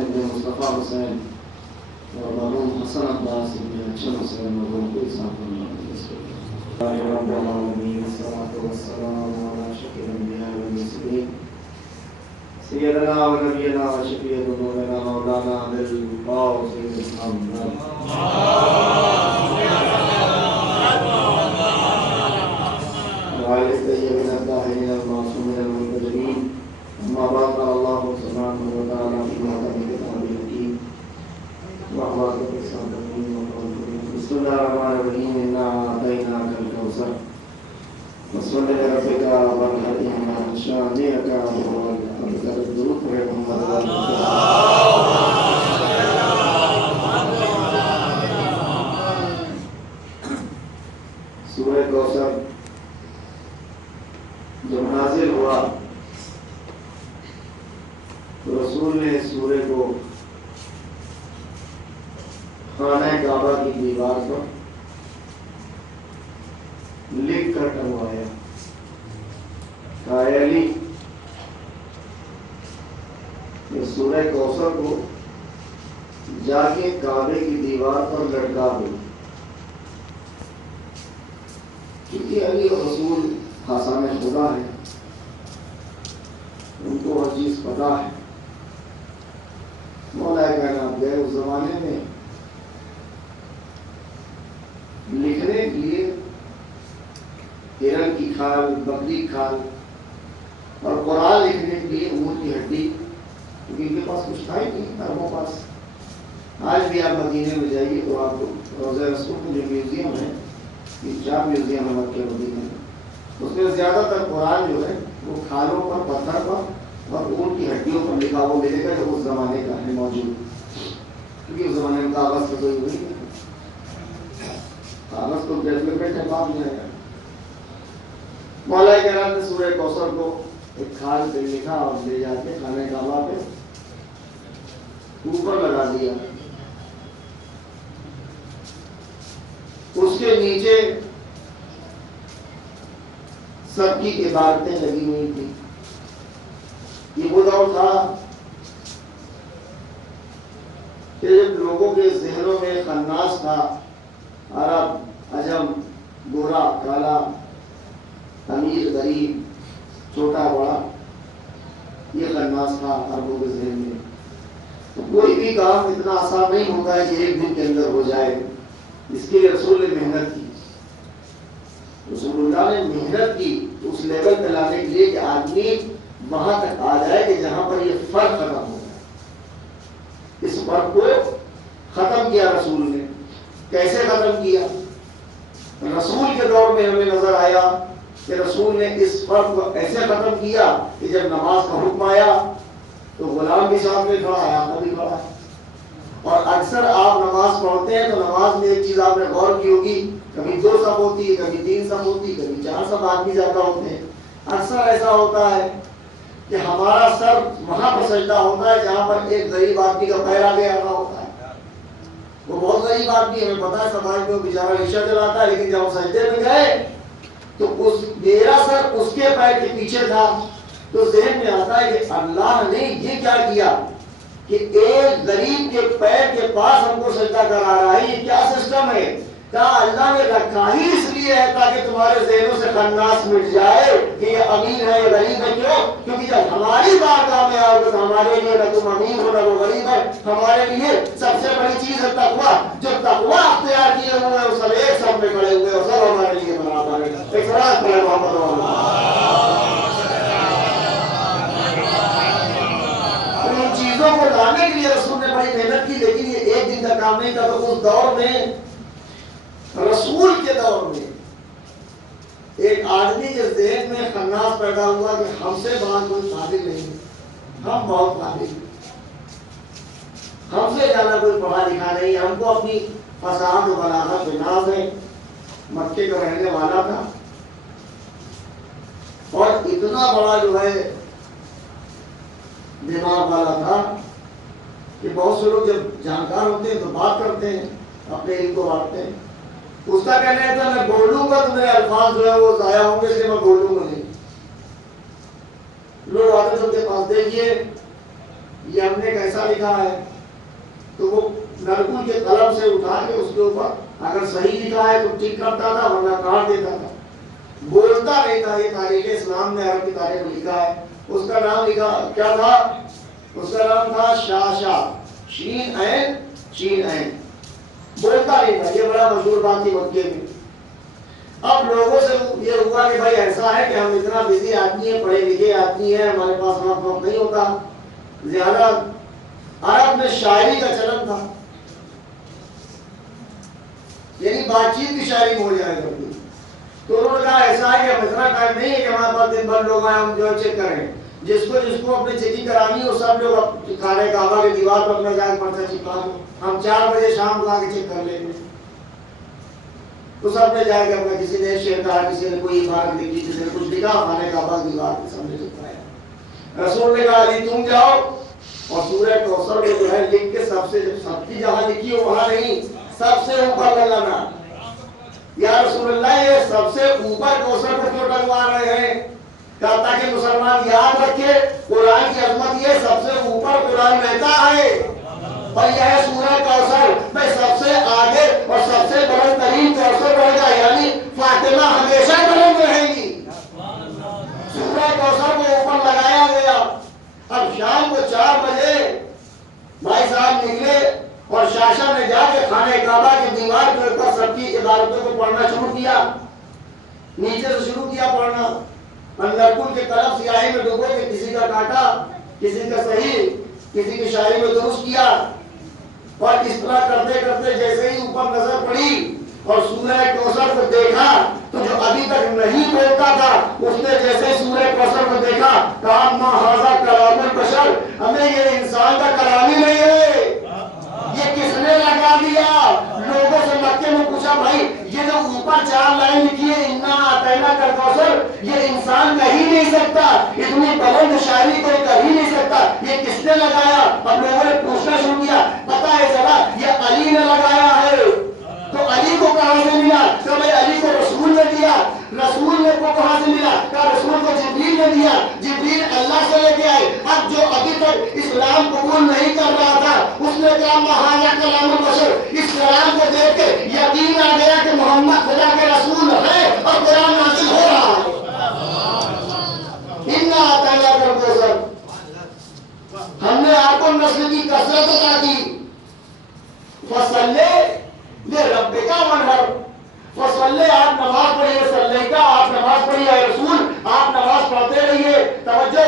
ابن مصطفیٰ حسین اور مرحوم حسن عباس ابن اچھن حسین مرحوم کو انصاف فرمائے۔ رب العالمین والصلاة والسلام علی اشرف الانبیاء والمرسلین سیدنا و نبینا و شفیع ذنوبنا مولانا بالقاص محمد وعلى الطيبين الطاهرين المعصومين المنتجبين أما بعد قال الله سبحانه وتعالى في محكم كتابه الحكيم وأحوال الصادقين بسم الله الرحمن الرحيم إنا أعطيناك الكوثر فصل لربك وانحر إن شانئك هو الأبتر الدروب محمد سورہ کوثر جب نازل ہوا تو رسول نے اس سورے کو خانہ کعبہ کی دیوار پر لکھ کر ٹنگوایا، کہا اے علی اس سورہ کوثر کو جا کے کعبے کی دیوار پر لٹکا دو، کیونکہ علی اور رسول خاصان خدا ہے، ان کو ہر چیز پتہ ہے۔ مولا کائنات گئے اس زمانے میں لکھنے کے لیے ہرن کی کھال، بکری کی کھال، اور قرآن لکھنے کے لیے اونٹ کی ہڈی، کیونکہ ان کے پاس کچھ تھا ہی نہیں عربوں پاس۔ آج بھی آپ مدینے میں جائیے تو آپ کو روضہ رسول میں جو میوزیم ہے، یہ 4 میوزیم ہے مکہ مدینے میں، اس میں زیادہ تر قرآن جو ہے وہ کھالوں پر، پتھر پر اور اونٹ کی ہڈیوں پر لکھا وہ ملے گا جو اس زمانے کا ہے موجود، کیونکہ اس زمانے میں کاغذ کا کوئی نہیں ہے، کاغذ کو ڈیولپمنٹ ہے بعد میں آیا۔ مولا کرام نے سورہ کوثر کو ایک کھال پہ لکھا اور لے جا کے خانہ کعبہ پہ اوپر لگا دیا، اس کے نیچے سب کی عبادتیں لگی ہوئی تھی۔ یہ وہ دور تھا کہ جب لوگوں کے ذہنوں میں خناس تھا، عرب، عجم، گورا، کالا، امیر، غریب، چھوٹا بڑا، یہ خناس تھا عربوں کے ذہن میں۔ تو کوئی بھی کام اتنا آسان نہیں ہوتا ہے کہ ایک دن کے اندر ہو جائے، اس کے لیے رسول نے محنت کی، رسول اللہ نے محنت کی اس لیول پہ لانے کے لیے کہ آدمی وہاں تک آ جائے کہ جہاں پر یہ فرق ختم ہو جائے۔ اس فرق کو ختم کیا رسول نے۔ کیسے ختم کیا؟ رسول کے دور میں ہمیں نظر آیا کہ رسول نے اس فرق کو ایسے ختم کیا کہ جب نماز کا حکم آیا تو غلام بھی سامنے کھڑا ہے، آپ بھی کھڑا ہے، اور اکثر آپ نماز پڑھتے ہیں تو نماز میں ایک چیز آپ نے غور کی ہوگی، کبھی 2 صف ہوتی ہے، کبھی 3 صف ہوتی ہے، کبھی 4 صف آدمی زیادہ ہوتے ہیں۔ اکثر ایسا ہوتا ہے کہ ہمارا سر وہاں پر سجدہ ہوتا ہے جہاں پر ایک غریب آدمی کا پیر آگے آنا ہوتا ہے۔ وہ بہت غریب آدمی ہے، ہمیں پتا ہے سماج میں بیچارہ رکشہ چلاتا ہے، لیکن جب ہم سجدے میں گئے تو میرا سر اس کے پیر کے پیچھے تھا، تو ذہن میں آتا ہے کہ اللہ نے یہ کیا کیا کہ ایک غریب کے پیر کے پاس ہم کو سجدہ کرا رہا ہے، یہ کیا سسٹم ہے؟ کہا اللہ نے رکھا ہی اس لیے ہے تاکہ تمہارے ذہنوں سے خناس مٹ جائے کہ یہ امیر ہے، یہ غریب ہے۔ کیوں؟ کیونکہ جب ہماری بارگاہ میں آؤ تو ہمارے لیے نہ تم امیر ہو نہ وہ غریب ہے، ہمارے لیے سب سے بڑی چیز ہے تقویٰ۔ جو تقویٰ اختیار کیے ہوئے ہیں وہ سب ایک سب میں کھڑے ہوئے اور سب ہمارے لیے برابر ہے۔ اقرار کرے محمد ان چیزوں کو لانے کے لیے رسول نے بڑی محنت کی، لیکن یہ ایک دن کا کام نہیں تھا۔ تو اس دور میں، رسول کے دور میں، ایک آدمی کے ذہن میں خناس پیدا ہوا کہ ہم سے بات کوئی قابل نہیں ہے، ہم بہت قابل ہیں، ہم سے زیادہ کوئی پڑھا لکھا نہیں، ہم کو اپنی فصاحت و بلاغت پہ ناز ہے۔ مکے کا رہنے والا تھا اور اتنا بڑا جو ہے دماغ والا تھا کہ بہت سے لوگ جب جانکار ہوتے ہیں تو بات کرتے ہیں، اپنے علم کو بانٹتے ہیں۔ اس کا کہنا تھا میں بول لوں گا تو میرے الفاظ جو ہے وہ ضائع ہوں گے، اس لیے میں بول لوں گا نہیں۔ لوگ آتے سب کے پاس دیکھیے یہ ہم نے کیسا لکھا ہے؟ تو وہ نرکول کے قلم سے اٹھا کے اس کے اوپر اگر صحیح لکھا ہے تو ٹھیک کرتا تھا ورنہ کاٹ دیتا تھا، بولتا نہیں تھا۔ یہ تاریخ اسلام میں عرب کی تاریخ میں لکھا ہے۔ اس کا نام لکھا کیا تھا؟ اس کا نام تھا شاشا، شین عین شین عین، بولتا نہیں تھا۔ یہ بڑا مشہور بات تھی مکے میں۔ اب لوگوں سے یہ ہوا کہ بھائی ایسا ہے کہ ہم اتنا بزی آدمی ہیں، پڑھے لکھے آدمی ہیں، ہمارے پاس وقت نہیں ہوتا زیادہ۔ عرب میں شاعری کا چلن تھا، یعنی بات چیت کی شاعری میں ہو جائے کرتی۔ تو انہوں نے کہا ایسا ہے کہ ہم اتنا ٹائم نہیں ہے کہ ہمارے پاس دن بھر لوگ آئے ہم جو چیک کریں، جس کو اپنی چیکنگ کرانی ہو سب لوگ کھانے کعبہ کی دیوار پر اپنا جا کے پرچہ چپکا دو، ہم 4 بجے شام کو آ کے چیک کر لیں گے۔ تو سب نے جا کے اپنا، کسی نے شعر کہا، کسی نے کوئی عبارت لکھی، کسی نے کچھ لکھا، کھانے کعبہ کی دیوار پہ سب نے چپکایا۔ رسول نے کہا علی تم جاؤ اور سورہ کوثر کو جو ہے لکھ کے سب سے، سب کی جہاں لکھی ہو وہاں نہیں، سب سے اوپر لگانا۔ یا رسول اللہ یہ سب سے اوپر کوثر کو کیوں ٹنگوا رہے ہیں؟ کہا تاکہ مسلمان یاد رکھے قرآن کی عظمت، یہ سب سے اوپر قرآن رہتا ہے اور یہ ہے سورہ کوثر میں سب سے آگے اور سب سے بلند ترین کوثر رہے گا، یعنی فاطمہ ہمیشہ بلند رہے گی۔ سورہ کوثر کو اوپر لگایا گیا۔ اب شام کو 4 بجے بھائی صاحب نکلے اور شاشا نے جا کے خانہ کعبہ کی دیوار کے اوپر سب کی عبادتوں کو پڑھنا شروع کیا، نیچے سے شروع کیا پڑھنا، نرکول کے قلم سیاہی میں ڈوبو کے کسی کا کاٹا، کسی کا صحیح، کسی کی شاعری میں درست کیا، اور اس طرح کرتے کرتے جیسے ہی اوپر نظر پڑی اور سورہ کوثر کو دیکھا تو جو ابھی تک نہیں بولتا تھا اس نے جیسے ہی سورہ کوثر کو دیکھا کہا ما ھذا کلام البشر، ہمیں یہ انسان کا کلام ہی نہیں ہے، یہ کس نے لگا دیا؟ لوگوں سے مکے میں پوچھا بھائی یہ جو اوپر 4 لائن لکھی ہے انا اعطیناک الکوثر، یہ انسان کہہ ہی نہیں سکتا، اتنی بلند شاعری کوئی کہہ ہی نہیں سکتا، یہ کس نے لگایا؟ اب لوگوں نے پوچھنا شروع کیا، پتا ہے چلا یہ علی نے لگایا ہے۔ تو علی کو کہاں سے ملا؟ تو بھائی علی کو رسول نے دیا۔ رسول نے کو کہاں سے ملا؟ کہ رسول کو جبریل نے دیا، جبریل اللہ سے لے کے آئے۔ اب جو ابھی تک اسلام قبول نہیں کر رہا تھا اس نے کہا ما ھذا کلام البشر، اس کلام کو دیکھ کے یقین آ گیا کہ محمد خدا کے رسول ہے اور قرآن نازل ہو رہا ہے۔ انا اعطیناک الکوثر، ہم نے آپ کو نسل کی کثرت عطا کی۔ فصلی لربک وانحر، فصلی آپ نماز پڑھیے، صلی کا آپ نماز پڑھیے، اے رسول آپ نماز پڑھتے رہیے۔ توجہ،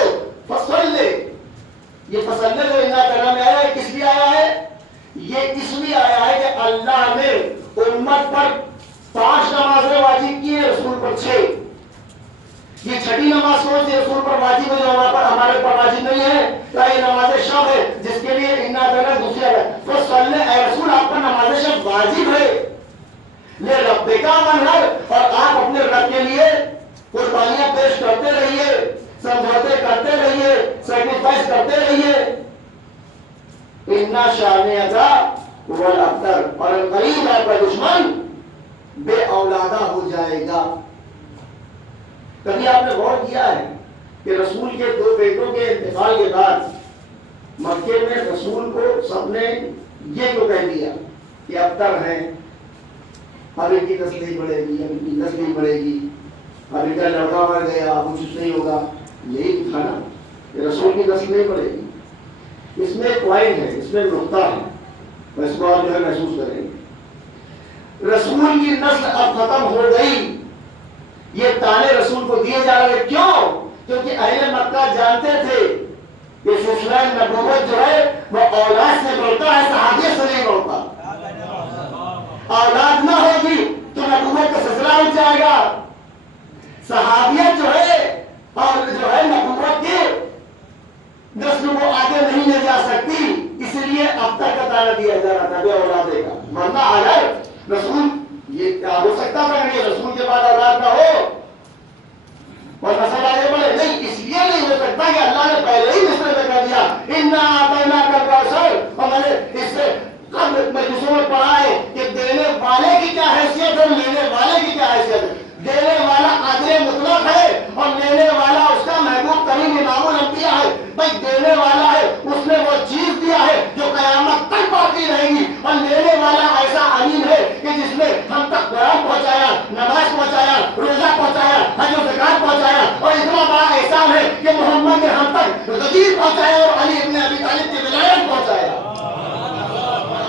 فصلی، یہ فصلی جو انا اعطیناک میں آیا ہے کس لیے آیا ہے؟ یہ اس لیے آیا ہے کہ اللہ نے امت پر 5 نمازیں واجب کی ہیں، رسول پر 6۔ یہ 6ٹھی نماز کون سی رسول پر واجب ہے جو ہمارے پر واجب نہیں ہے؟ کیا یہ نماز شب ہے جس کے لیے انا اعطیناک دوسری ہے؟ تو صلی اے رسول آپ پر نماز شب واجب ہے۔ لربک وانحر، اور آپ اپنے رب کے لیے قربانیاں پیش کرتے رہیے، سمجھوتے کرتے رہیے، سیکریفائس کرتے رہیے۔ اِنَّ شَانِئَكَ هُوَ الْأَبْتَرُ، اور قریب آپ کا دشمن بے اولادہ ہو جائے گا۔ کبھی آپ نے غور کیا ہے کہ رسول کے 2 بیٹوں کے انتقال کے بعد مکے میں رسول کو سب نے یہ تو کہہ دیا کہ ابتر ہیں، اب ان کی نسل نہیں بڑھے گی، اب ان کی نسل نہیں بڑھے گی، اب ان کا لڑکا مر گیا اب کچھ نہیں ہوگا، یہی تھا نا کہ رسول کی نسل نہیں بڑھے گی۔ اس میں ایک پوائنٹ ہے، اس میں نقطہ ہے، اس کو آپ جو ہے محسوس کریں گے۔ رسول کی نسل اب ختم ہو گئی، یہ تانے رسول کو دیے جا رہے، کیوں؟ کیونکہ اہل مکہ جانتے تھے کہ سلسلہ نبوت جو ہے وہ اولاد سے بڑھتا ہے، صحابیت سے نہیں بڑھتا۔ اولاد نہ ہوگی تو نبوت کا سلسلہ اٹھ جائے گا، صحابیت جو ہے اور جو ہے نبوت کی نسل کو آگے نہیں لے جا سکتی، اس لیے اب تک کا تانا دیا جا رہا تھا بے اولادے کا۔ ورنہ اگر رسول، یہ کیا ہو سکتا تھا کہ رسول کے بعد اولاد نہ ہو اور نسل آگے بڑھے؟ نہیں، اس لیے نہیں ہو سکتا کہ اللہ نے پہلے ہی مصر میں کہہ دیا انا اعطیناک الکوثر، اور میں نے اس سے قبل مجلسوں میں پڑھا ہے کہ دینے والے کی کیا حیثیت ہے، لینے والے کی کیا حیثیت ہے۔ دینے والا قادر مطلق ہے اور لینے والا اس کا محبوب ترین امام الانبیاء ہے۔ بھائی دینے والا ہے، اس نے وہ کہ جس نے ہم تک قرآن پہنچایا، نماز پہنچایا، روزہ پہنچایا، حج و زکات پہنچایا، اور اتنا بڑا احسان ہے کہ محمد نے ہم تک غدیر پہنچایا اور علی ابن ابی طالب کی ولایت پہنچایا۔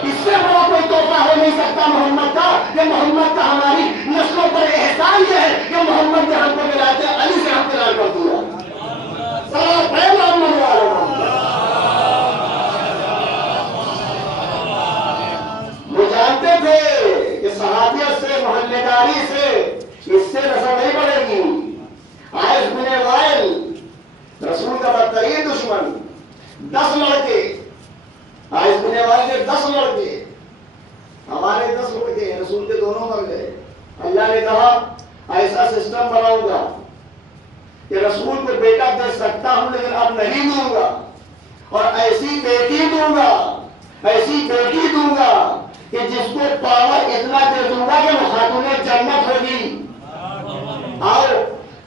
اس سے بڑا کوئی تحفہ ہو نہیں سکتا محمد کا، کہ محمد کا ہماری نسلوں پر احسان یہ ہے کہ محمد نے ہم کو ولایت علی سے ہمکنار کر دیا۔ صلوات ہے محمد والا۔ وہ جانتے تھے کہ صحابیت سے، محلے داری سے، اس سے نسل نہیں بڑھے گی۔ عائذ بن وائل رسول کا بدترین دشمن، 10 لڑکے، عائذ بن وائل کے 10 لڑکے، ہمارے 10 لڑکے، رسول کے دونوں مر گئے۔ اللہ نے کہا ایسا سسٹم بناؤں گا کہ رسول کو بیٹا دے سکتا ہوں لیکن اب نہیں دوں گا، اور ایسی بیٹی دوں گا، ایسی بیٹی دوں گا کہ جس کو پاور اتنا دے دوں گا کہ وہ خاتون جنت ہوگی۔ اور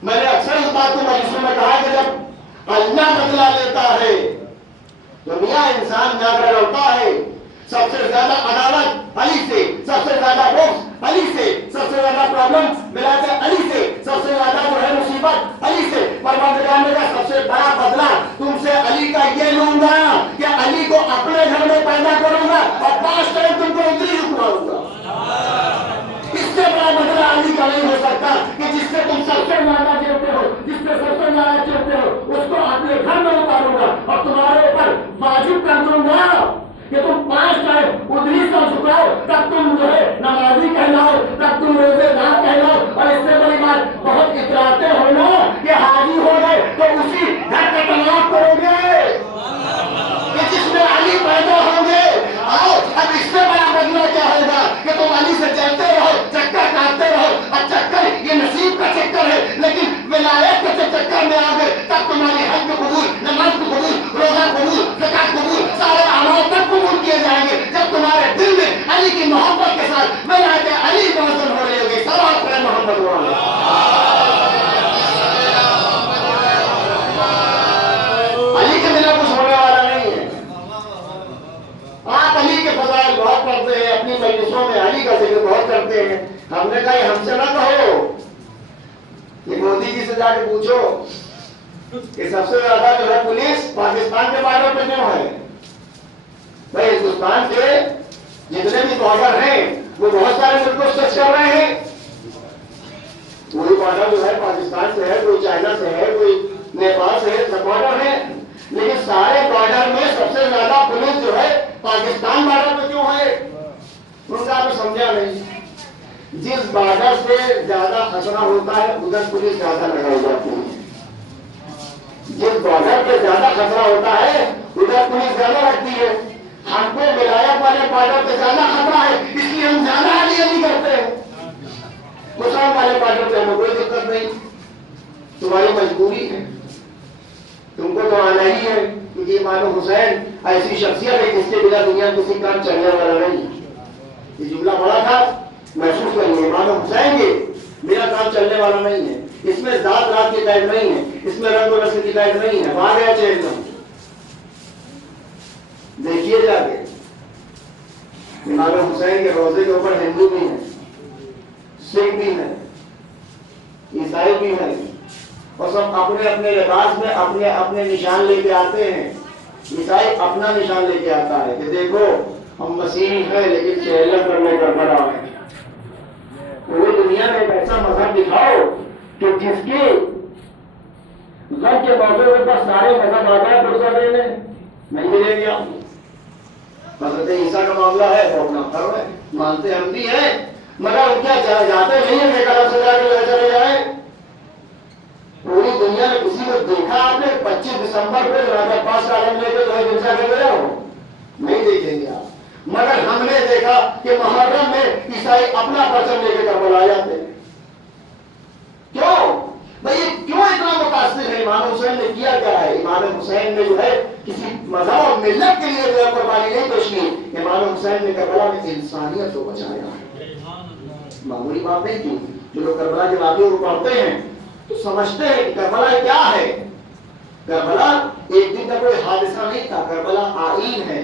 میں نے اکثر اس بات کو مجلسوں میں کہا کہ جب اللہ بدلا لیتا ہے تو میاں انسان ناگر ہوتا ہے۔ سب سے زیادہ عدالت علی سے، سب سے زیادہ بغض علی سے، سب سے زیادہ پرابلم ولایت علی سے، سب سے زیادہ جو ہے مصیبت علی سے۔ پروردگار نے کہا سب سے بڑا بدلہ تم سے علی کا یہ لوں گا کہ علی کو اپنے گھر میں پیدا کروں گا اور 5 ٹائم تم کو ادھر رکواؤں گا۔ اس سے بڑا بدلہ علی کا نہیں ہو سکتا کہ جس سے تم سب سے زیادہ چیتے ہو، جس سے سب سے زیادہ چیتے ہو، اس کو اپنے گھر میں اتاروں گا اور تمہارے اوپر واجب کر دوں گا کہ تم 5 ٹائم ادھری سر جھکاؤ، تب تم جو ہے نمازی کہلاؤ، تب تم روزے دار کہلاؤ۔ اور اس سے بڑی بات بہت اتراتے ہو نا کہ حاجی ہو گئے تو اسی گھر کا طواف کرو گے کہ جس میں علی پیدا ہوں گے۔ آؤ اب اس سے بڑا بدلہ کیا ہوگا کہ تم علی سے چلتے رہو، چکر کاٹتے رہو، اور چکر یہ نصیب کا چکر ہے، لیکن ولایت کے چکر میں آ گئے تب تمہاری حج قبول، نماز قبول، روزہ قبول، زکات قبول، سارے اعمال تب قبول کیے جائیں گے جب تمہارے دل میں علی کی محبت کے ساتھ ولایت علی موزن ہو رہی ہوگی۔ صلوات ہے محمد والا۔ علی کے بنا کچھ ہونے والا نہیں ہے۔ آپ علی کے فضائل بہت پڑھتے ہیں، اپنی مجلسوں میں علی کا ذکر بہت کرتے ہیں۔ ہم نے کہا یہ ہم سے نہ کہو، یہ مودی جی سے جا کے پوچھو کہ سب سے زیادہ جو ہے پولیس پاکستان کے بارڈر پہ کیوں ہے؟ بھائی ہندوستان کے جتنے بھی بارڈر ہیں وہ بہت سارے ملکوں سے ٹچ کر رہے ہیں۔ کوئی بارڈر جو ہے پاکستان سے ہے، کوئی چائنا سے ہے، کوئی نیپال سے ہے، سب بارڈر ہے، لیکن سارے بارڈر میں سب سے زیادہ پولیس جو ہے پاکستان بارڈر پہ کیوں ہے؟ ان کا تو سمجھا نہیں۔ جس بارڈر سے زیادہ خطرہ ہوتا ہے ادھر پولیس زیادہ لگائی جاتی ہے، جس بارڈر پہ زیادہ خطرہ ہوتا ہے ادھر پولیس زیادہ لگتی ہے۔ ہم کو ولایت والے بارڈر پہ زیادہ خطرہ ہے اس لیے ہم زیادہ علی کرتے ہیں۔ مسلمان والے بارڈر پہ ہمیں کوئی دقت نہیں، تمہاری مجبوری ہے، تم کو تو آنا ہی ہے، کیونکہ امام حسین ایسی شخصیت ہے جس کے بنا دنیا کسی کام چلنے والا نہیں۔ یہ جملہ بڑا تھا، محسوس کریے، امام حسین کے بنا کام چلنے والا نہیں ہے۔ اس میں ذات رات کی قید نہیں ہے، اس میں رنگ و نسل کی قید نہیں ہے۔ وہاں گیا چیز دیکھیے جا کے، امام حسین کے روزے کے اوپر ہندو بھی ہیں، سکھ بھی ہیں، عیسائی بھی ہیں، اور سب اپنے اپنے لباس میں اپنے اپنے نشان لے کے آتے ہیں۔ عیسائی اپنا نشان لے کے آتا ہے کہ دیکھو ہم مسیحی ہیں لیکن چہلم کرنے کا بڑا ہے۔ پوری دنیا میں ایک ایسا مذہب دکھاؤ کہ جس کی غم کے موقع پر سارے مذہب آتا ہے پرسہ دینے، نہیں ملے گیا۔ حضرت عیسیٰ کا معاملہ ہے وہ اپنا فرم ہے، مانتے ہم بھی ہیں، مگر ان کیا جاتے نہیں ہیں کہ کلم سے جا کے لے چلے جائیں۔ پوری دنیا میں کسی کو دیکھا آپ نے 25 دسمبر کو راجہ پاس عالم لے کے جو ہے جلسہ کر گیا ہو؟ نہیں دیکھیں گے آپ، مگر ہم نے دیکھا کہ محرم میں عیسائی اپنا پرچم لے کے کربلا جاتے ہیں۔ کیوں بھائی کیوں اتنا متاثر ہے؟ امام حسین نے کیا کیا ہے؟ امام حسین نے جو ہے کسی مذہب اور ملت کے لیے جو ہے قربانی نہیں پیش کی، امام حسین نے کربلا میں انسانیت کو بچایا ہے۔ معمولی بات نہیں کی۔ جو لوگ کربلا کے واقعے کو پڑھتے ہیں تو سمجھتے ہیں کہ کربلا کیا ہے۔ کربلا ایک دن کا کوئی حادثہ نہیں تھا، کربلا آئین ہے،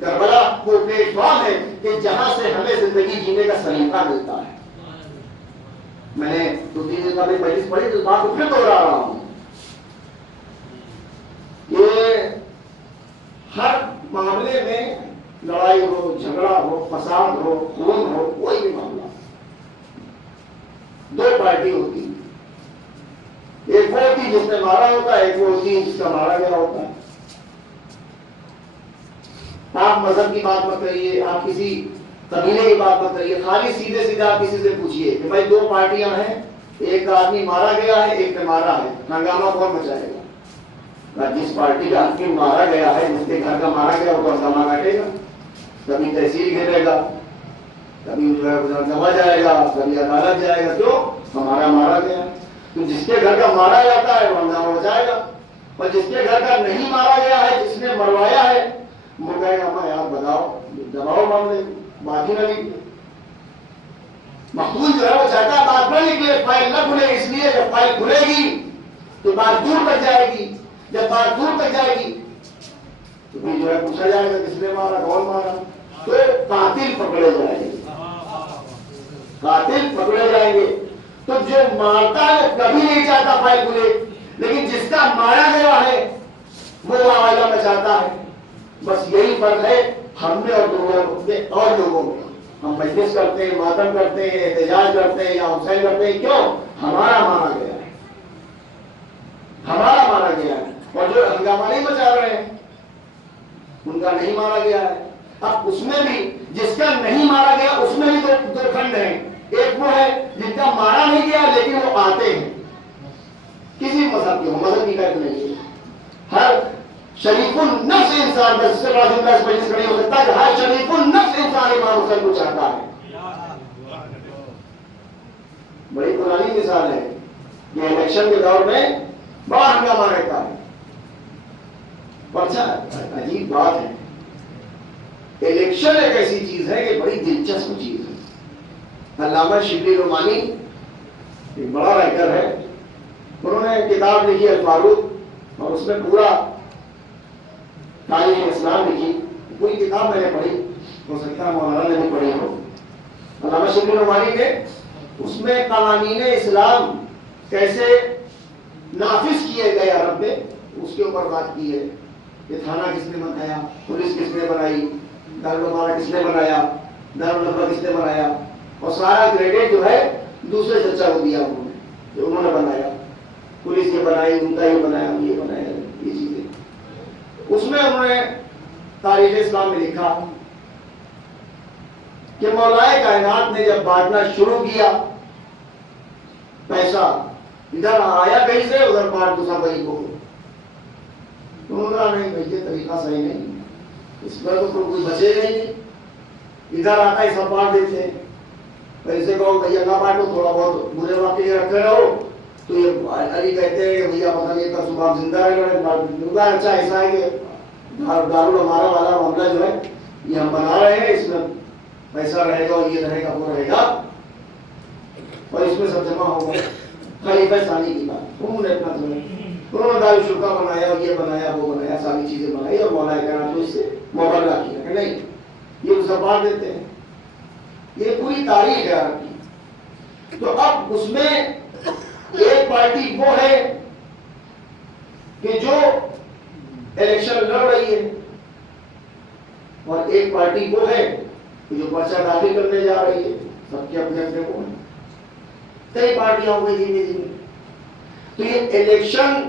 کربلا وہ پلیٹ فارم ہے کہ جہاں سے ہمیں زندگی جینے کا سلیقہ ملتا ہے. میں نے 2-3 دن پہلے مجلس پڑھی تو اس بات کو پھر دوہرا رہا ہوں. یہ ہر معاملے میں لڑائی ہو, جھگڑا ہو, فساد ہو, خون ہو, کوئی بھی معاملہ, 2 پارٹی ہوتی, ایک وہ ہوتی جس نے مارا ہوتا ہے, ایک وہ ہوتی جس کا مارا گیا ہوتا ہے. آپ مذہب کی بات مت کریے, آپ کسی قبیلے کی بات مت کریے, خالی سیدھے سیدھے آپ کسی سے پوچھئے کہ بھائی 2 پارٹیاں ہیں, ایک آدمی مارا گیا ہے, ایک نے مارا ہے, ہنگامہ کون مچائے گا؟ جس پارٹی کا آدمی مارا گیا ہے, جس کے گھر کا مارا گیا وہ تو ہنگامہ کاٹے گا, کبھی تحصیل گھیرے گا, کبھی جمع جائے گا, کبھی عدالت جائے گا. کیوں؟ ہمارا مارا گیا. تو جس کے گھر کا مارا جاتا ہے وہ ہنگامہ مچائے گا, اور جس کے گھر کا نہیں مارا گیا ہے, جس نے مروایا ہے, وہ کہے گا ہمیں یار بتاؤ, دباؤ معاملے, بات ہی نہ نکلے. مقبول جو ہے وہ چاہتا ہے بات نہ نکلے, فائل نہ کھلے, اس لیے جب فائل کھلے گی تو بات دور تک جائے گی. جب بات دور تک جائے گی تو پھر جو ہے پوچھا جائے گا کس نے مارا, کون مارا, تو قاتل پکڑے جائیں گے, قاتل پکڑے جائیں گے. تو جو مارتا ہے وہ کبھی نہیں چاہتا فائل کھلے, لیکن جس کا مارا گیا ہے وہ آوازہ مچاتا ہے. بس یہی فرق ہے ہم میں اور لوگوں میں. ہم مجلس کرتے ہیں, ماتم کرتے ہیں, احتجاج کرتے ہیں یا حسین کرتے ہیں, کیوں؟ ہمارا مارا گیا ہے, ہمارا مارا گیا ہے. اور جو ہنگامہ نہیں مچا رہے ہیں ان کا نہیں مارا گیا ہے. اب اس میں بھی جس کا نہیں مارا گیا اس میں بھی 2 کھنڈ ہیں. ایک وہ ہے جن کا مارا نہیں گیا لیکن وہ آتے ہیں, کسی مذہب کے ہو, مذہب کی قید نہیں ہے. ہر شریف النفس انسان کا اس سے بعد ان کا اس مجلس نہیں ہو سکتا کہ ہر شریف النفس انسان امام حسین کو چاہتا ہے. بڑی پرانی مثال ہے کہ الیکشن کے دور میں بڑا ہنگامہ رہتا ہے. اچھا عجیب بات ہے, الیکشن ایک ایسی چیز ہے کہ بڑی دلچسپ چیز ہے. علامہ شبلی نعمانی ایک بڑا رائٹر ہے, انہوں نے کتاب لکھی الفاروق, اور اس میں پورا تاریخ اسلام لکھی. پوری کتاب میں نے پڑھی, ہو سکتا ہے مولانا نے بھی پڑھی ہو. علامہ شبلی نعمانی نے اس میں قوانین اسلام کیسے نافذ کیے گئے عرب میں اس کے اوپر بات کی ہے. کہ تھانہ کس نے بنایا, پولیس کس نے بنائی, دارالمعارف کس نے بنایا, دارالنظر کس نے بنایا, اور سارا کریڈٹ جو ہے دوسرے چچا کو دیا انہوں نے, جو انہوں نے بنایا. پولیس یہ بنائی, ان کا یہ بنایا, یہ بنایا, یہ چیزیں. اس میں انہوں نے تاریخ اسلام میں لکھا کہ مولائے کائنات نے جب بانٹنا شروع کیا پیسہ, ادھر آیا کہیں سے ادھر بانٹ دوسرا بھائی کو, انہوں نے کہا نہیں بھائی یہ طریقہ صحیح نہیں, اس پر تو کوئی بچے گا ہی نہیں. ادھر آتا ہے سب بانٹ دیتے ہیں, پیسے کہو بھیا نہ بانٹو, تھوڑا بہت برے واقع رکھتے رہو. تو یہ علی کہتے ہیں کہ بھیا پتہ نہیں کا صبح زندہ رہے. اچھا ایسا ہے کہ دارالمعارف والا معاملہ جو ہے یہ ہم بنا رہے ہیں, اس میں پیسہ رہے گا, اور یہ رہے گا, وہ رہے گا, اور اس میں سب جمع ہوگا. خلیفہ ثانی کی بات, انہوں نے اپنا انہوں نے دارالشرکا بنایا, اور یہ بنایا, وہ بنایا, ساری چیزیں بنائی, اور مولانا کرام تو اس سے مبالغہ کیا کہ نہیں یہ سب بانٹ دیتے ہیں. یہ پوری تاریخ ہے عرب کی. تو اب اس میں ایک پارٹی وہ ہے کہ جو الیکشن لڑ رہی ہے, اور ایک پارٹی وہ ہے کہ جو پرچہ داخل کرنے جا رہی ہے. سب کے اپنے اپنے کو ہیں, کئی پارٹیاں ہو گئی دھیمے دھیمے. تو یہ الیکشن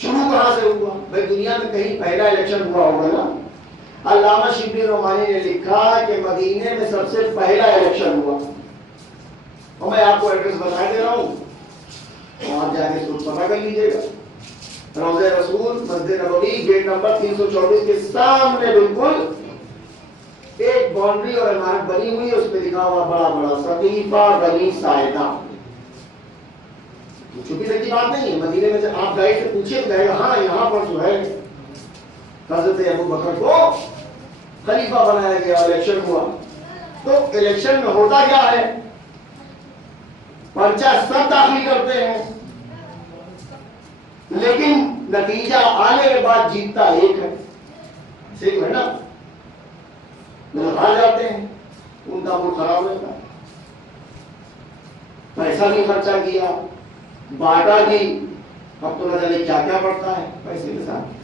شروع کہاں سے ہوا؟ بھائی دنیا میں کہیں پہلا الیکشن ہوا ہوگا نا. علامہ شبلی نعمانی نے لکھا کہ مدینے میں سب سے پہلا الیکشن ہوا, اور میں آپ کو ایڈریس بتا دے رہا ہوں, وہاں جا کے اس کو پتہ کر لیجیے گا. روضہ رسول مسجد نبوی گیٹ نمبر 324 کے سامنے بالکل ایک باؤنڈری اور عمارت بنی ہوئی ہے, اس پہ لکھا ہوا بڑا بڑا سقیفہ بنی ساعدہ. چھپی لگی بات نہیں ہے. مدینے میں جب آپ گائیڈ سے پوچھیے تو کہے گا ہاں یہاں پر جو ہے حضرت ابو بکر کو خلیفہ بنایا گیا, الیکشن ہوا. تو الیکشن میں ہوتا کیا ہے, پرچہ سب داخل کرتے ہیں, لیکن نتیجہ آنے کے بعد جیتتا ایک ہے، صحیح ہے نا؟ جو ہار جاتے ہیں ان کا موڈ خراب رہتا ہے، پیسہ بھی خرچہ کیا، بانٹا بھی، اب تو نہ جانے کیا کیا پڑتا ہے پیسے کے ساتھ۔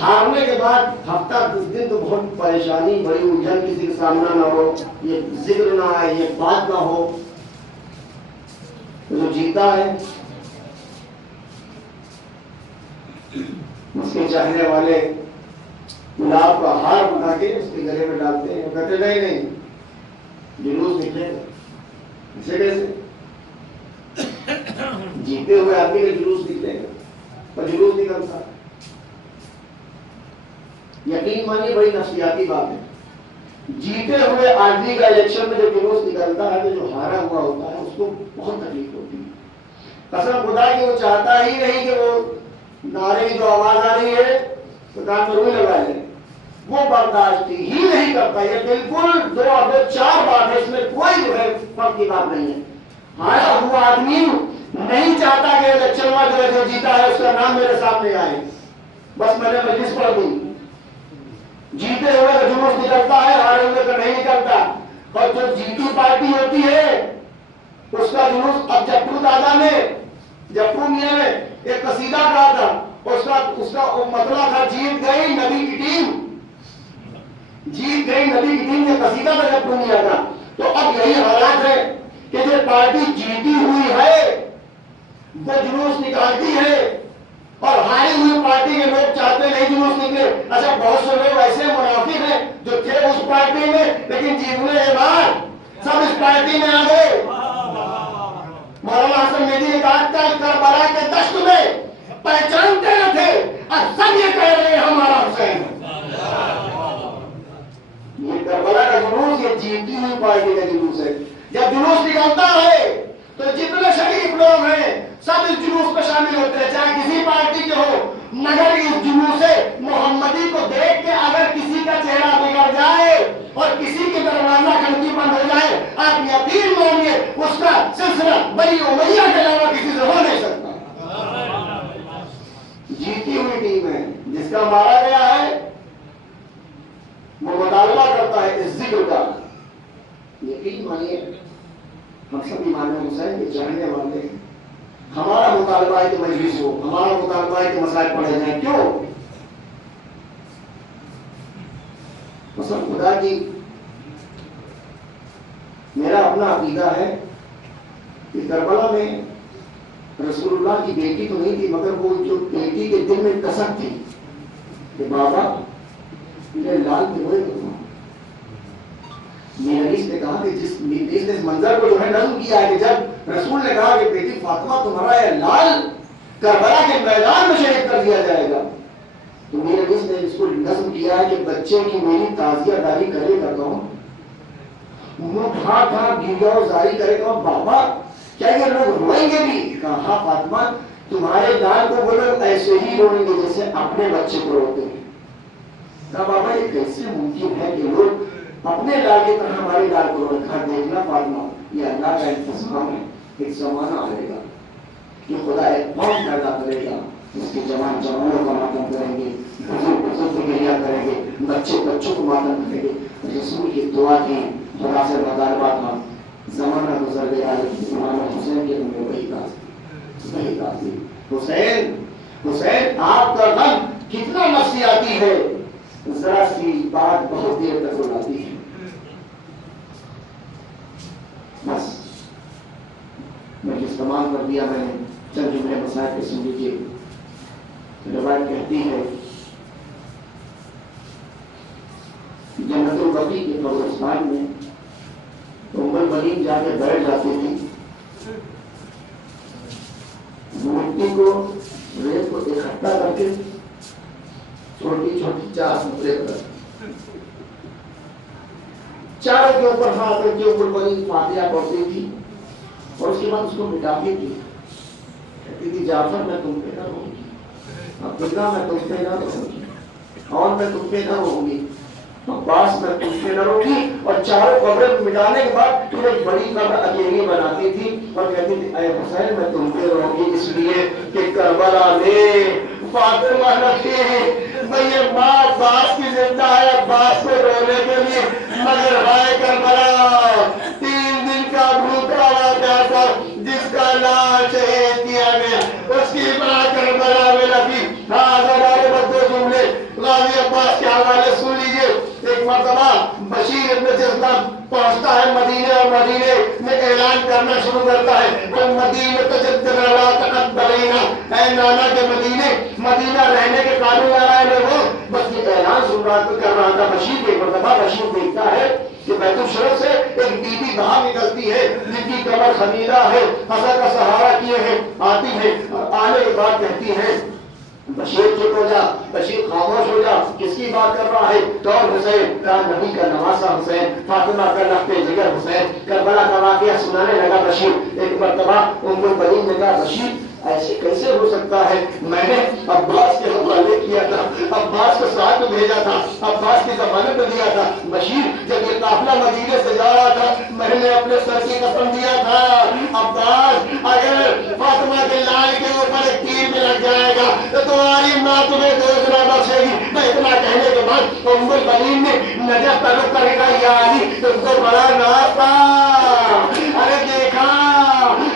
ہارنے کے بعد ہفتہ 10 دن تو بہت پریشانی، بڑی الجھن، کسی کا سامنا نہ ہو، یہ ذکر نہ آئے، یہ بات نہ ہو۔ جو جیتا ہے اس کے چاہنے والے گلاب کا ہار بنا کے اس کے گلے میں ڈالتے ہیں، کہتے نہیں نہیں جلوس نکلے گا۔ اسے کیسے؟ جیتے ہوئے آدمی کا جلوس نکلے گا، اور جلوس نکلتا ہے۔ یقین مانیے بڑی نفسیاتی بات ہے، جیتے ہوئے آدمی کا الیکشن میں جو جلوس نکلتا ہے تو جو ہارا ہوا ہوتا ہے اس کو بہت تکلیف ہوتی ہے۔ قسم خدا کی وہ چاہتا ہی نہیں کہ وہ نعرے کی جو آواز آ رہی ہے تو کان میں روئی لگا لے، وہ برداشت ہی نہیں کرتا۔ یہ بالکل 2 اور 2 4 بات ہے، اس میں کوئی جو ہے فرق کی بات نہیں ہے۔ ہارا ہوا آدمی نہیں چاہتا کہ الیکشن میں جو جیتا ہے اس کا نام میرے سامنے آئے، بس میں نے مجلس پڑھ دی۔ جیتے ہوئے کا جلوس نکلتا ہے، ہارے ہوئے کا نہیں نکلتا۔ اور جو جیتی پارٹی ہوتی ہے اس کا جلوس، اب جپو دادا نے، جپو میاں نے ایک قصیدہ کہا تھا، اس کا مطلب تھا جیت گئی نبی کی ٹیم، جیت گئی نبی کی ٹیم، یہ قصیدہ تھا جپو میاں کا۔ تو اب یہی حالات ہے کہ جو پارٹی جیتی ہوئی ہے وہ جلوس نکالتی ہے، اور ہاری ہوئی پارٹی کے لوگ چاہتے نہیں جلوس نکلے۔ اچھا بہت سے لوگ ایسے منافق ہیں جو تھے اس پارٹی میں لیکن جیتنے کے بعد سب اس پارٹی میں آ گئے۔ مولانا حسن میدی نے کہا کربلا کے دشت میں پہچانتے نہ تھے اور سب یہ کہہ رہے ہیں ہمارا حسین۔ یہ کربلا کا جلوس یہ جیتی ہوئی پارٹی کا جلوس ہے۔ جب جلوس نکلتا ہے تو جتنے شریف لوگ ہیں سب اس جلوس میں شامل ہوتے ہیں، چاہے کسی پارٹی کے ہو، مگر اس جلوس محمدی کو دیکھ کے اگر کسی کا چہرہ بگڑ جائے اور کسی کے دروازہ کھڑکی بند ہو جائے، آپ یقین مانیے اس کا سلسلہ بنی امیہ کے علاوہ کسی سے ہو نہیں سکتا۔ جیتی ہوئی ٹیم ہے، جس کا مارا گیا ہے وہ مطالبہ کرتا ہے اس ذکر کا۔ یقین مانیے ہم سب امام حسین کے چاہنے والے ہیں، ہمارا مطالبہ ہے کہ مجلس ہو، ہمارا مطالبہ ہے کہ مسائل پڑھے جائیں۔ کیوں؟ قسم خدا کی میرا اپنا عقیدہ ہے کہ کربلا میں رسول اللہ کی بیٹی تو نہیں تھی، مگر وہ جو بیٹی کے دل میں کسک تھی کہ بابا میرے لال کے ہوئے تو میرے نے کہا کہ جس نے اس منظر کو جو ہے نظم کیا ہے کہ جب رسول نے کہا کہ بیٹی فاطمہ تمہارا یہ لال کربلا کے میدان میں شہید کر دیا جائے گا، تو میرے نے اس کو نظم کیا ہے کہ بچے کی میری تعزیہ داری کرے گا کون؟ منہ ڈھا ڈھا گریا زاری کرے گا بابا کیا یہ لوگ روئیں گے بھی؟ کہا ہاں فاطمہ تمہارے لال کو وہ لوگ ایسے ہی روئیں گے جیسے اپنے بچے کو روتے ہیں۔ کہا بابا یہ کیسے ممکن ہے کہ لوگ اپنے لال کی طرح ہمارے لال کو رکھا؟ دیکھنا فاطمہ یہ اللہ کا انتظام ہے، ایک زمانہ آئے گا کہ خدا ایک قوم پیدا کرے گا، اس کے جوان جوانوں کا ماتم کریں گے، بزرگ بزرگ گریا کریں گے، بچے بچوں کو ماتم کریں گے۔ رسول کی دعا کی، خدا سے مطالبہ تھا، زمانہ گزر گیا لیکن امام حسین کے دل میں وہی بات تھی، حسین حسین آپ کا غم کتنا نفسیاتی ہے، ذرا سی بات بہت دیر تک رلاتی ہے۔ بس مجلس تمام کر دیا میں نے، چند جملے مسائل کے سن لیجیے۔ روایت کہتی ہے جنت البقیع کے قبرستان میں ام المنین جا کے بیٹھ جاتی تھی، مٹی کو ریت کو اکٹھا کر کے چھوٹی چھوٹی 4 ٹکڑے کر چاروں کے اوپر ہاتھ رکھ کے ام المنین فاتحہ پڑھتی تھی اور اس کے بعد اس کو مٹاتی تھی، کہتی تھی جعفر میں تم پہ نہ رہوں گی، عبداللہ میں تم پہ نہ رہوں گی، اور میں تم پہ نہ رہوں گی، عباس میں پوچھنے نہ روکی اور چاروں قبریں مٹانے کے بعد پھر ایک بڑی قبر اکیلی بناتی تھی اور کہتی تھی اے حسین میں تم پہ رو گی اس لیے کہ کربلا میں فاطمہ رکھی بھئی ماں عباس کی زندہ ہے عباس کو رونے کے لیے مگر ہائے کربلا 3 دن کا بھوکا ہوا پیاسا جس کا علاج شہید کیا گیا اس کی ماں کربلا میں رکھی. ہاں ہمارے بدو جملے غازی عباس کے حوالے سن لیجئے. ایک مرتبہ بشیر ابن جزلان پہنچتا ہے مدینے اور مدینے میں اعلان کرنا شروع کرتا ہے وہ مدینہ تجدد لا تقبلینا اے نانا کے مدینہ رہنے کے قابل آ رہے ہیں وہ بس یہ اعلان سن رہا کر رہا تھا بشیر کے. مرتبہ بشیر دیکھتا ہے کہ بیت الشرف سے ایک بی بی باہر نکلتی ہے جن کی کمر خمیدہ ہے حسن کا سہارا کیے ہیں آتی ہے اور آنے کے بعد کہتی ہے بشیر چپ ہو جا بشیر خاموش ہو جا کس کی بات کر رہا ہے کون حسین کہا نبی کا نواسا حسین فاطمہ کا لخت جگر حسین کربلا کا واقعہ سنانے لگا بشیر. ایک مرتبہ ام البنین نے کہا بشیر ایسے کیسے ہو سکتا ہے میں نے عباس کے حوالے کیا تھا عباس کو ساتھ میں بھیجا تھا عباس کی ضمانت میں دیا تھا بشیر جب یہ قافلہ مدینے سے جا رہا تھا میں نے اپنے سر کی قسم دیا تھا عباس اگر فاطمہ کے لال کے اوپر ایک تیر بھی لگ جائے گا تو تمہاری ماں تمہیں دوسرا بخشے گی. میں اتنا کہنے کے بعد ام البنین نے نجف کا رخ کرے گا یا علی تم کو بڑا ناز تھا. ارے دیکھا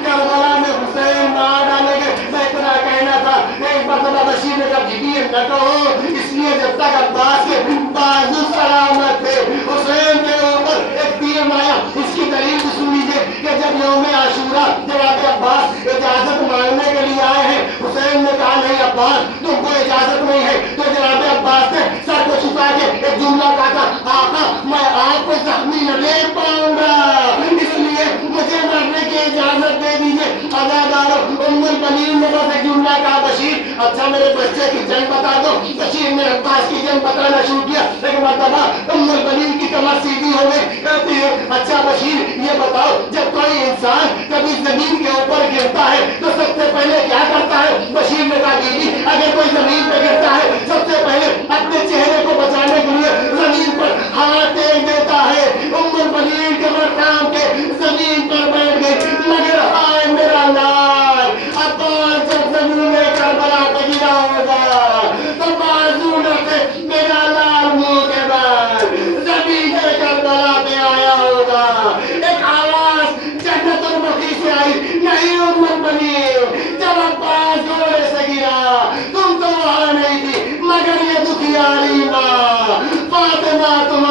کربلا میں حسین مار ڈالے گے میں اتنا کہنا تھا. ایک مرتبہ بشیر نے کہا بی بی نہ کہو اس لیے جب تک عباس کے بازو سلامت تھے حسین کے اوپر ایک تیر آیا. اس کی دلیل بھی سن لیجیے کہ جب یوم عاشورہ جناب عباس اجازت مانگنے کے لیے آئے ہیں حسین نے کہا نہیں عباس تم کو اجازت نہیں ہے تو جناب عباس نے سر کو چھپا کے ایک جملہ کہا تھا آقا میں آپ کو زخمی نہ دیکھ پاؤں گا اس لیے مجھے مرنے کی اجازت دے دیجیے. ادادارو ام البنین نے بس ایک جملہ کہا بشیر اچھا میرے بچے کی جنگ بتا دو. بشیر نے عباس کی جنگ بتانا شروع کیا. ایک مرتبہ ام البنین کی کمر سیدھی ہو گئی کہتی ہے اچھا بشیر یہ بتاؤ جب کوئی انسان کبھی زمین کے اوپر گرتا ہے تو سب سے پہلے کیا کرتا ہے. بشیر نے کہا بیوی اگر کوئی زمین پہ گرتا ہے سب سے پہلے اپنے چہرے کو بچانے کے لیے زمین پر ہاتھ ٹیک دیتا ہے. ام البنین کمر کام کے زمین پر بیٹھ گئی مگر ہائے میرا لال عباس جب زمین میں کربلا پہ گرا ہوگا تو بازو نہ تھے میرا لال منہ کے بعد زمین میں کربلا پہ آیا ہوگا. ایک آواز جنت المخی سے آئی نہیں ام البنین جب عباس گھوڑے سے گرا تم تو وہاں نہیں تھی مگر یہ دکھیاری ماں فاطمہ تم